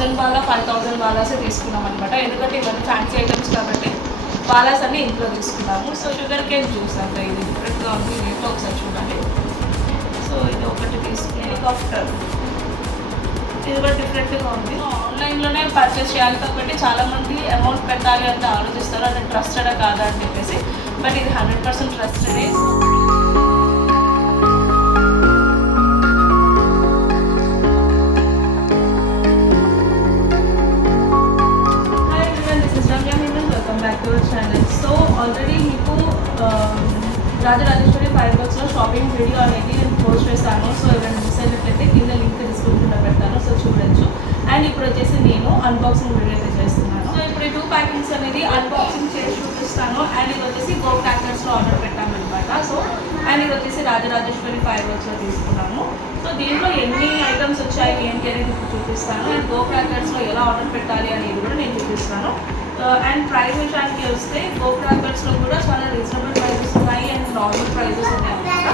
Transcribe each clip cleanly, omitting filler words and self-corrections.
1000 బాలా 5000 బాలాసే తీసుకున్నాం అనమాట. ఎందుకంటే ఇవన్నీ ఫ్యాన్సీ ఐటమ్స్ కాబట్టి బాలాస్ అన్నీ ఇంట్లో తీసుకున్నాము. సో షుగర్ కేన్ జ్యూస్ అంట, ఇది డిఫరెంట్గా ఉంది, రేట్లో ఒకసారి చూడండి. సో ఇది ఒకటి తీసుకుని హెలికాప్టర్, ఇది కూడా డిఫరెంట్గా ఉంది. ఆన్లైన్లోనే పర్చేస్ చేయాలి కాబట్టి చాలామంది అమౌంట్ పెట్టాలి అంటే ఆలోచిస్తారు, అది ట్రస్టెడా కాదా అని చెప్పేసి. బట్ ఇది 100% ట్రస్టెడే. ఛానల్. సో ఆల్రెడీ మీకు రాజరాజేశ్వరి ఫైర్ వర్క్స్లో షాపింగ్ వీడియో అనేది నేను పోస్ట్ చేశాను. సో ఎవరైనా మిస్ అయినట్లయితే కింద లింక్ డిస్క్రిప్షన్లో పెడతాను, సో చూడొచ్చు. అండ్ ఇప్పుడు వచ్చేసి నేను అన్బాక్సింగ్ వీడియో అయితే చేస్తున్నాను. సో ఇప్పుడు ఈ 2 ప్యాకెట్స్ అనేది అన్బాక్సింగ్ చేసి చూపిస్తాను. అండ్ ఇది వచ్చేసి గో క్రాకర్స్లో ఆర్డర్ పెట్టామన్నమాట. సో అండ్ ఇది వచ్చేసి రాజరాజేశ్వరి ఫైర్ వర్క్స్లో తీసుకున్నాము. సో దీంట్లో ఎన్ని ఐటమ్స్ వచ్చాయి ఏంటి అనేది చూపిస్తాను. అండ్ గో క్రాకర్స్లో ఎలా ఆర్డర్ పెట్టాలి అనేది కూడా నేను చూపిస్తాను. అండ్ ప్రైస్ విషయానికి వస్తే గో క్రాకర్స్లో కూడా చాలా రీజనబుల్ ప్రైజెస్ ఉన్నాయి అండ్ నార్మల్ ప్రైజెస్ ఉన్నాయి అన్నమాట.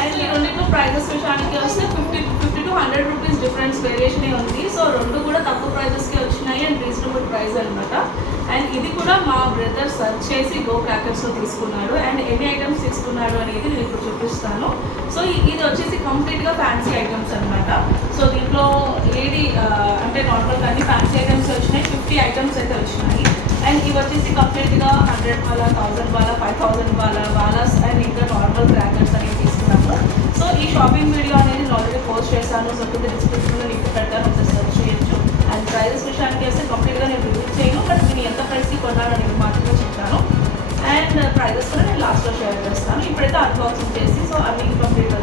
అండ్ ఈ రెండింటిలో ప్రైజెస్ విషయానికి వస్తే 50 to 100 రూపీస్ డిఫరెన్స్ వేరియేషనే ఉంది. సో రెండు కూడా తక్కువ ప్రైజెస్కి వచ్చినాయి అండ్ రీజనబుల్ ప్రైస్ అనమాట. అండ్ ఇది కూడా మా బ్రదర్ సర్చ్ చేసి గో క్రాకర్స్లో తీసుకున్నాడు. అండ్ ఎన్ని ఐటమ్స్ తీసుకున్నాడు అనేది నేను ఇప్పుడు చూపిస్తాను. సో ఇది వచ్చేసి కంప్లీట్గా ఫ్యాన్సీ ఐటమ్స్ అనమాట. సో దీంట్లో ఏది అంటే నార్మల్గా అన్ని ఫ్యాన్సీ ఐటమ్స్ వచ్చినాయి, 50 ఐటమ్స్ అయితే వచ్చినాయి. అండ్ ఇవి వచ్చేసి కంప్లీట్గా 100 బాలా 1000 బాలా 5000 బాలాస్ అండ్ ఇంకా నార్మల్ క్రాకర్స్ అనేవి తీసుకున్నాము. సో ఈ షాపింగ్ వీడియో అనేది నేను ఆల్రెడీ పోస్ట్ చేశాను. సో కింద డిస్క్రిప్షన్లో లింక్ పెట్టాను, ఒకసారి సర్చ్ చేయొచ్చు. అండ్ ప్రైజెస్ విషయానికి వస్తే కంప్లీట్గా నేను రివ్యూ చేయను, బట్ నేను ఎంత ప్రైస్కి కొన్నాను అనేది మాత్రమే చెప్తాను. అండ్ ప్రైజెస్ కూడా నేను లాస్ట్లో షేర్ చేస్తాను. ఇప్పుడైతే అన్బాక్సింగ్ చేసి సో అన్ని కంప్లీట్గా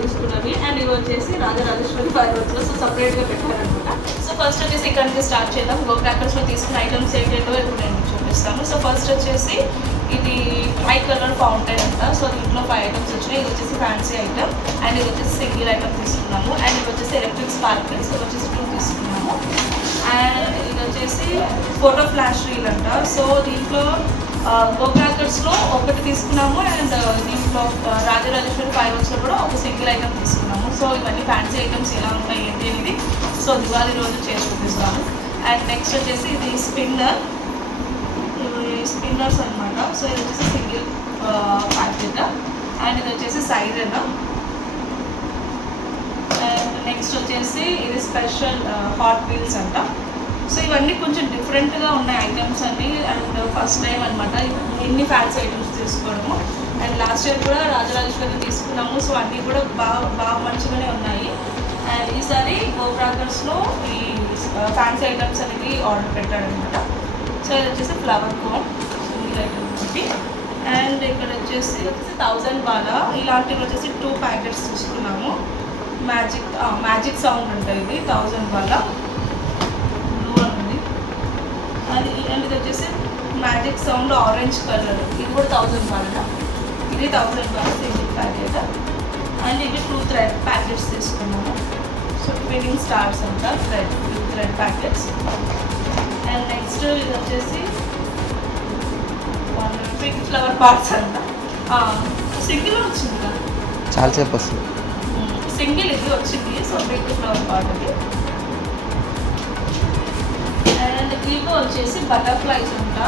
తీసుకున్నవి. అండ్ ఇవి వచ్చేసి రాజరాజేశ్వరి ఫైర్ వర్క్స్లో సో సపరేట్గా పెట్టారనమాట. సో ఫస్ట్ వచ్చేసి ఇక్కడ నుంచి స్టార్ట్ చేద్దాం. గో క్రాకర్స్లో తీసుకున్న ఐటమ్స్ ఏంటంటే ఇప్పుడు నేను చూపిస్తాను. సో ఫస్ట్ వచ్చేసి ఇది వైట్ కలర్ ఫౌంటైన్ అంట. సో దీంట్లో 5 ఐటమ్స్ వచ్చినాయి. ఇది వచ్చేసి ఫ్యాన్సీ ఐటమ్ అండ్ ఇది వచ్చేసి సింగిల్ ఐటమ్ తీసుకున్నాము. అండ్ ఇది వచ్చేసి ఎలక్ట్రిక్ స్పార్కిల్స్, ఇది వచ్చేసి 2 తీసుకున్నాము. అండ్ ఇది వచ్చేసి ఫోటో ఫ్లాష్ రీల్ అంట. సో దీంట్లో గో క్రాకర్స్లో ఒకటి తీసుకున్నాము అండ్ దీంట్లో రాజరాజేశ్వరి ఫైర్ వర్క్స్లో కూడా ఒక సింగిల్ ఐటమ్ తీసుకున్నాము. సో ఇవన్నీ ఫ్యాన్సీ ఐటమ్స్ ఎలా ఉన్నాయి ఏంటి అనేది సో దివాళీ రోజు చేసి చూపిస్తాను. అండ్ నెక్స్ట్ వచ్చేసి ఇది స్పిన్నర్స్ అనమాట. సో ఇది వచ్చేసి సింగిల్ ప్యాకెట్ అండ్ ఇది వచ్చేసి సైరన్. అండ్ నెక్స్ట్ వచ్చేసి ఇది స్పెషల్ హాట్ వీల్స్ అంట. సో ఇవన్నీ కొంచెం డిఫరెంట్గా ఉన్నాయి ఐటమ్స్ అన్నీ. అండ్ ఫస్ట్ టైం అనమాట ఇన్ని ఫ్యాన్సీ ఐటమ్స్ తీసుకోవడము. అండ్ లాస్ట్ ఇయర్ కూడా రాజరాజేశ్వరి తీసుకున్నాము. సో అన్నీ కూడా బాగా మంచిగానే ఉన్నాయి. అండ్ ఈసారి గో క్రాకర్స్లో ఈ ఫ్యాన్సీ ఐటమ్స్ అనేది ఆర్డర్ పెట్టాడనమాట. సో ఇది వచ్చేసి ఫ్లవర్ కోన్ సింగిల్ ఐటమ్ ఒకటి. అండ్ ఇక్కడ వచ్చేసి 1000 బాలా ఇలాంటివి వచ్చేసి 2 ప్యాకెట్స్ తీసుకున్నాము. మ్యాజిక్ సౌండ్ ఉంటుంది ఇది 1000 బాలా. అండ్ ఇది వచ్చేసి మ్యాజిక్ సౌండ్ ఆరెంజ్ కలర్, ఇది కూడా 1000 బాలా. ఇది 1000 బాలా సింగిల్ ప్యాకెట్. అండ్ ఇవి 2 థ్రెడ్ ప్యాకెట్స్ తీసుకున్నాము. సో ట్విన్నింగ్ స్టార్స్ అంట, థ్రెడ్ ప్యాకెట్స్. అండ్ నెక్స్ట్ ఇది వచ్చేసి బిగ్ ఫ్లవర్ పార్ట్స్ అంట. సింగిల్ వచ్చింది కదా, చాలా సేపు వస్తుంది సింగిల్ ఇది వచ్చింది. సో బిగ్ ఫ్లవర్ పార్ట్ అది. అండ్ ఇవి వచ్చేసి బటర్ఫ్లైస్ అంట.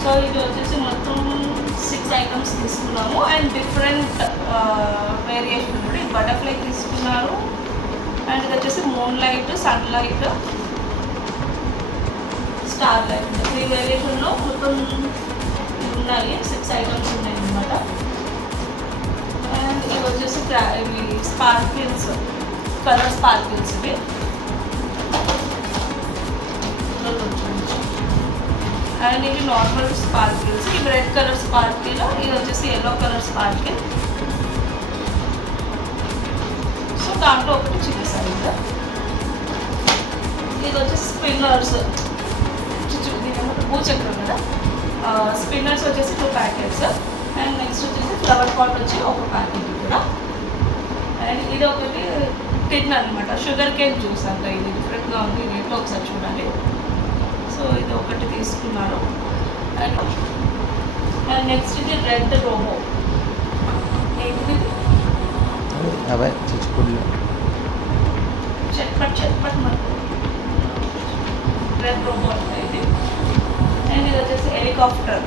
సో ఇది వచ్చేసి మొత్తం 6 ఐటమ్స్ తీసుకున్నాము. అండ్ డిఫరెంట్ వేరియేషన్ కూడా ఇది బటర్ఫ్లై తీసుకున్నారు. అండ్ ఇది వచ్చేసి moon light, sun light, star light. 3 వేరియేషన్లో మొత్తం ఉన్నాయి, 6 ఐటమ్స్ ఉన్నాయి అన్నమాట. అండ్ ఇవి వచ్చేసి ఇవి స్పార్కిల్స్, కలర్ స్పార్కిల్స్. ఇవి అండ్ ఇవి నార్మల్ స్పార్కిల్స్. ఇవి రెడ్ కలర్ స్పార్కిల్, ఇది వచ్చేసి ఎల్లో కలర్ స్పార్కిల్. సో దాంట్లో ఒకటి చిన్న సైజ్. ఇది వచ్చేసి స్పిన్నర్స్, భూచక్రం కదా. స్పిన్నర్స్ వచ్చేసి 2 ప్యాకెట్స్. అండ్ నెక్స్ట్ వచ్చేసి ఫ్లవర్ పాట్ వచ్చి 1 ప్యాకెట్ కూడా. అండ్ ఇది ఒకటి టిన్ అనమాట, షుగర్ కేన్ జ్యూస్ అంట. ఇది డిఫరెంట్గా ఉంది, రేట్లో ఒకసారి చూడాలి. సో ఇది ఒకటి తీసుకున్నాను. అండ్ నెక్స్ట్ ఇది రెడ్ రోబో. ఏంటిది? అవే చిచ్చుకుళ్ళు చట్పట్ మనకు రెడ్ రోబో అంటే ఇది. అండ్ ఇది వచ్చేసి హెలికాప్టర్.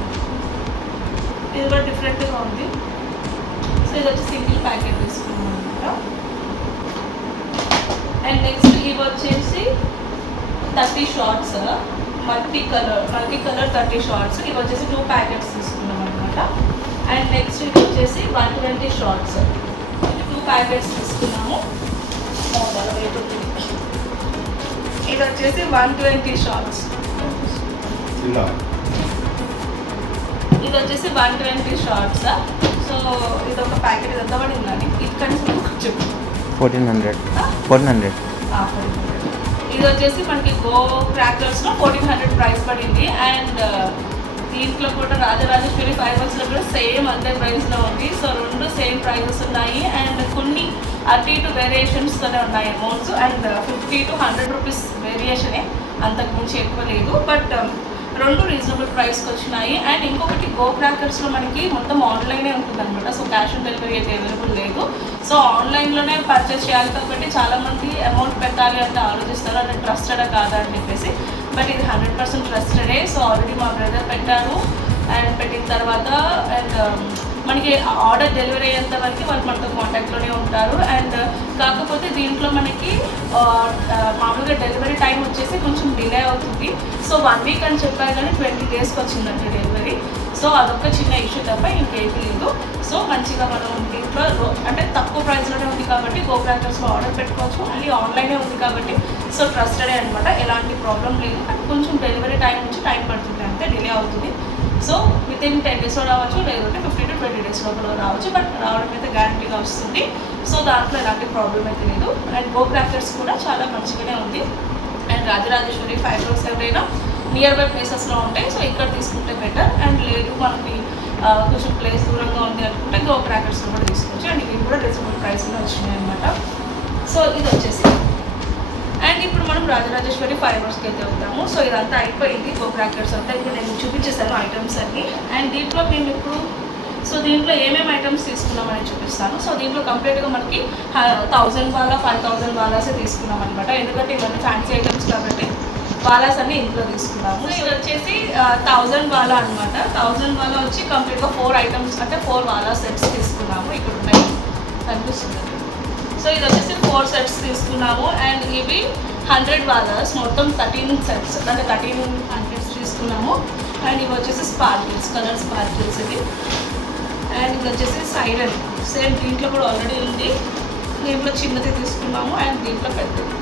ఇది కూడా డిఫరెంట్గా ఉంది. సో ఇది వచ్చి సింగిల్ ప్యాకెట్ తీసుకున్నాం అనమాట. అండ్ నెక్స్ట్ ఇవి వచ్చేసి 30 షార్ట్స్, మల్టీ కలర్ 30 షార్ట్స్. ఇవి వచ్చేసి 2 ప్యాకెట్స్ తీసుకున్నాం అనమాట. అండ్ నెక్స్ట్ ఇది వచ్చేసి 120 షార్ట్స్. ఇది 2 ప్యాకెట్స్ తీసుకున్నాము. ఇది వచ్చేసి 120 షార్ట్స్. ఇది వచ్చేసి 120 షార్ట్స్. సో ఇది ఒక ప్యాకెట్ ఎంత పడిందని ఇక్కడ చెప్పు. 1400. ఇది వచ్చేసి మనకి గో క్రాకర్స్లో 1400 ప్రైస్ పడింది. అండ్ దీంట్లో కూడా రాజరాజేశ్వరి ఫైబర్స్లో కూడా సేమ్ అంతే ప్రైస్లో ఉంది. సో రెండు సేమ్ ప్రైజెస్ ఉన్నాయి. అండ్ కొన్ని అటు ఇటు వేరియేషన్స్తోనే ఉన్నాయి అమౌంట్స్. అండ్ 50 to 100 రూపీస్ వేరియేషనే, అంతకుమించి ఎక్కువ లేదు. బట్ రెండు రీజనబుల్ ప్రైస్కి వచ్చినాయి. అండ్ ఇంకొకటి గో క్రాకర్స్లో మనకి మొత్తం ఆన్లైనే ఉంటుంది అనమాట. సో క్యాష్ ఆన్ డెలివరీ అయితే అవైలబుల్ లేదు. సో ఆన్లైన్లోనే పర్చేస్ చేయాలి కాబట్టి చాలామంది అమౌంట్ పెట్టాలి అంటే ఆలోచిస్తారు, అంటే ట్రస్టెడా కాదా అని చెప్పేసి. బట్ ఇది 100% ట్రస్టెడే. సో ఆల్రెడీ మా బ్రదర్ పెట్టారు. అండ్ పెట్టిన తర్వాత అండ్ మనకి ఆర్డర్ డెలివరీ అయ్యేంత వరకు వాళ్ళు మనతో కాంటాక్ట్లోనే ఉంటారు. అండ్ కాకపోతే దీంట్లో మనకి మామూలుగా డెలివరీ టైం వచ్చేసి కొంచెం డిలే అవుతుంది. సో 1 వీక్ అని చెప్పారు కానీ 20 డేస్కి వచ్చిందండి డెలివరీ. సో అదొక చిన్న ఇష్యూ తప్ప ఇంకేమీ లేదు. సో మంచిగా మనం దీంట్లో అంటే తక్కువ ప్రైస్లోనే ఉంది కాబట్టి గో క్రాకర్స్లో ఆర్డర్ పెట్టుకోవచ్చు. మళ్ళీ ఆన్లైనే ఉంది కాబట్టి సో ట్రస్టెడే అనమాట, ఎలాంటి ప్రాబ్లం లేదు. కానీ కొంచెం డెలివరీ టైం నుంచి టైం పడుతుంది, అంతే డిలే అవుతుంది. సో వితిన్ 10 డేస్లో రావచ్చు, లేదంటే 15 to 20 డేస్ లోపల రావచ్చు. బట్ రావడం అయితే గ్యారంటీగా వస్తుంది. సో దాంట్లో ఎలాంటి ప్రాబ్లం అయితే లేదు. అండ్ గో క్రాకర్స్ కూడా చాలా మంచిగానే ఉంది. అండ్ రాజరాజేశ్వరి ఫైబర్స్ ఎవరైనా నియర్ బై ప్లేసెస్లో ఉంటాయి. సో ఇక్కడ తీసుకుంటే బెటర్. అండ్ లేదు మనకి కొంచెం ప్లేస్ దూరంగా ఉంది అనుకుంటే గో క్రాకర్స్లో కూడా తీసుకోవచ్చు. అండ్ ఇవి కూడా రీజనబుల్ ప్రైస్లో వచ్చినాయి అనమాట. సో ఇది వచ్చేసి అండ్ ఇప్పుడు మనం రాజరాజేశ్వరి ఫైబర్స్కి అయితే వెళ్తాము. సో ఇదంతా అయిపోయింది. గో క్రాకర్స్ అంతా ఇంకా నేను చూపించేసాను ఐటమ్స్ అన్నీ. అండ్ దీంట్లో మేము ఇప్పుడు దీంట్లో ఏమేమి ఐటమ్స్ తీసుకున్నామని చూపిస్తాను. సో దీంట్లో కంప్లీట్గా మనకి 1000 వాలా 5000 వాలాసే తీసుకున్నాం అనమాట. ఎందుకంటే ఇవన్నీ ఫ్యాన్సీ ఐటమ్స్ కాబట్టి వాలాస్ అన్నీ ఇంట్లో తీసుకున్నాము. ఇది వచ్చేసి 1000 వాలా అనమాట. 1000 వాలా వచ్చి కంప్లీట్గా 4 ఐటమ్స్ అంటే 4 వాలా సెట్స్ తీసుకున్నాము. ఇక్కడ ఉన్నాయి కనిపిస్తుంది. సో ఇది వచ్చేసి 4 సెట్స్ తీసుకున్నాము. అండ్ ఇవి 100 వాలాస్, మొత్తం 13 సెట్స్ అంటే 13 ప్యాకెట్స్ తీసుకున్నాము. అండ్ ఇవి వచ్చేసి స్పార్కిల్స్, కలర్ స్పార్కిల్స్ ఇవి. అండ్ ఇది వచ్చేసి సైరన్, సేమ్ దీంట్లో కూడా ఆల్రెడీ ఉంది. దీంట్లో చిన్నది తీసుకున్నాము అండ్ దీంట్లో పెద్దది.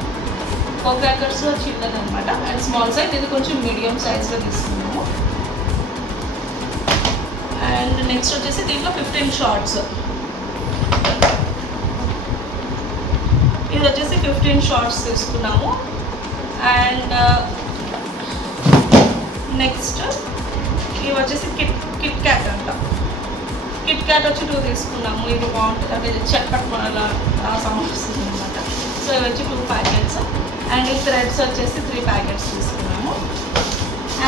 గో క్రాకర్స్లో చిన్నది అనమాట అండ్ స్మాల్ సైజ్. ఇది కొంచెం మీడియం సైజ్లో తీసుకున్నాము. అండ్ నెక్స్ట్ వచ్చేసి దీంట్లో 15 షార్ట్స్. ఇది వచ్చేసి 15 షార్ట్స్ తీసుకున్నాము. అండ్ నెక్స్ట్ ఇవి వచ్చేసి కిట్ క్యాట్ అంట. కిట్ క్యాట్ వచ్చి 2 తీసుకున్నాము. ఇది బాగుంటుంది, అంటే చట్పట్ మనలా సౌండ్ వస్తుంది అనమాట. సో ఇవి వచ్చి 2 ప్యాకెట్స్. అండ్ ఈ థ్రెడ్స్ వచ్చేసి 3 ప్యాకెట్స్ తీసుకున్నాము.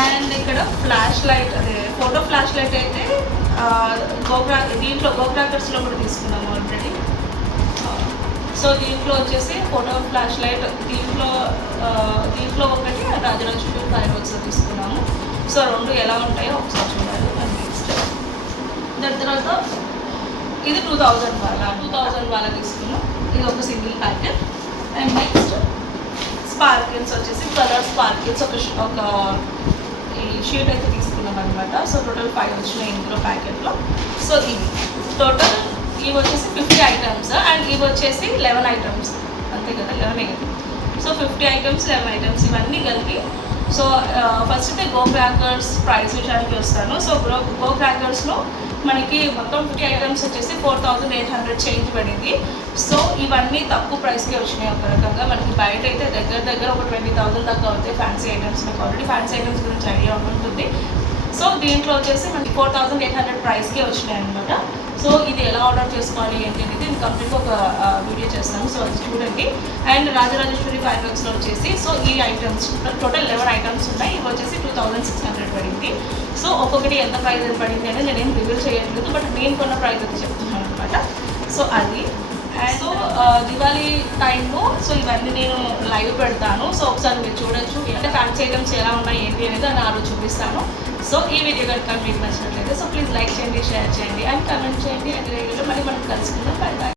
అండ్ ఇక్కడ ఫ్లాష్ లైట్, అదే ఫోటో ఫ్లాష్ లైట్ అయితే దీంట్లో గో క్రాకర్స్లో కూడా తీసుకున్నాము ఆల్రెడీ. సో దీంట్లో వచ్చేసి ఫోటో ఫ్లాష్ లైట్ దీంట్లో ఒకటి రాజరాజేశ్వరి ఫైబర్స్లో తీసుకున్నాము. సో రెండు ఎలా ఉంటాయో ఒకసారి చూడాలి. అండ్ నెక్స్ట్ దాని తర్వాత ఇది 2000 వాలా తీసుకున్నాం. ఇది ఒక single packet. And next sparkles వచ్చేసి కలర్ స్పార్కిల్స్ ఒక ఈ షీట్ అయితే తీసుకున్నాం అనమాట. సో టోటల్ 5 వచ్చినాయి ఇందులో ప్యాకెట్లో. సో ఇవి టోటల్ ఇవి వచ్చేసి 50 ఐటమ్స్ అండ్ ఇవి వచ్చేసి 11 ఐటమ్స్, అంతే కదా, 11. సో 50 ఐటమ్స్ 11 ఐటమ్స్ ఇవన్నీ కలిపి. సో ఫస్ట్ అయితే గో క్రాకర్స్ ప్రైస్ విషయానికి వస్తాను. సో గో క్రాకర్స్లో మనకి మొత్తం 50 ఐటమ్స్ వచ్చేసి 4800 చేంజ్ పడింది. సో ఇవన్నీ తక్కువ ప్రైస్కే వచ్చినాయి. ఒక రకంగా మనకి బయట అయితే దగ్గర ఒక 20,000 దాకా అవుతాయి ఫ్యాన్సీ ఐటమ్స్. నాకు ఆల్రెడీ ఫ్యాన్సీ ఐటమ్స్ గురించి ఐడియా ఉంటుంది. సో దీంట్లో వచ్చేసి మనకి 4800 ప్రైస్కే వచ్చినాయి అనమాట. సో ఇది ఎలా ఆర్డర్ చేసుకోవాలి ఏంటి అనేది నేను కంప్లీట్గా ఒక వీడియో చేస్తాను, సో అది చూడండి. అండ్ రాజరాజేశ్వరి ఫైర్ వర్క్స్లో వచ్చేసి సో ఈ ఐటమ్స్ టోటల్ 11 ఐటమ్స్ ఉన్నాయి. ఇవి వచ్చేసి 2600 పడింది. సో ఒక్కొక్కటి ఎంత ప్రైస్ పడింది అనేది నేనేం రివ్యూ చేయట్లేదు, బట్ నేను కొన్న ప్రైస్ అయితే చెప్తున్నాను అనమాట. సో అది అండ్ సో దివాళీ టైంలో సో ఇవన్నీ నేను లైవ్ పెడతాను. సో ఒకసారి మీరు చూడొచ్చు అంటే ఫ్యాన్సీ ఐటమ్స్ ఎలా ఉన్నాయి ఏంటి అనేది అని ఆ రోజు చూపిస్తాను. సో ఈ వీడియో కనుక మీకు నచ్చినట్లయితే సో ప్లీజ్ లైక్ చేయండి, షేర్ చేయండి అండ్ కమెంట్ చేయండి. అండ్ వీడియోలో మళ్ళీ మనం కలుసుకుందాం. Bye bye.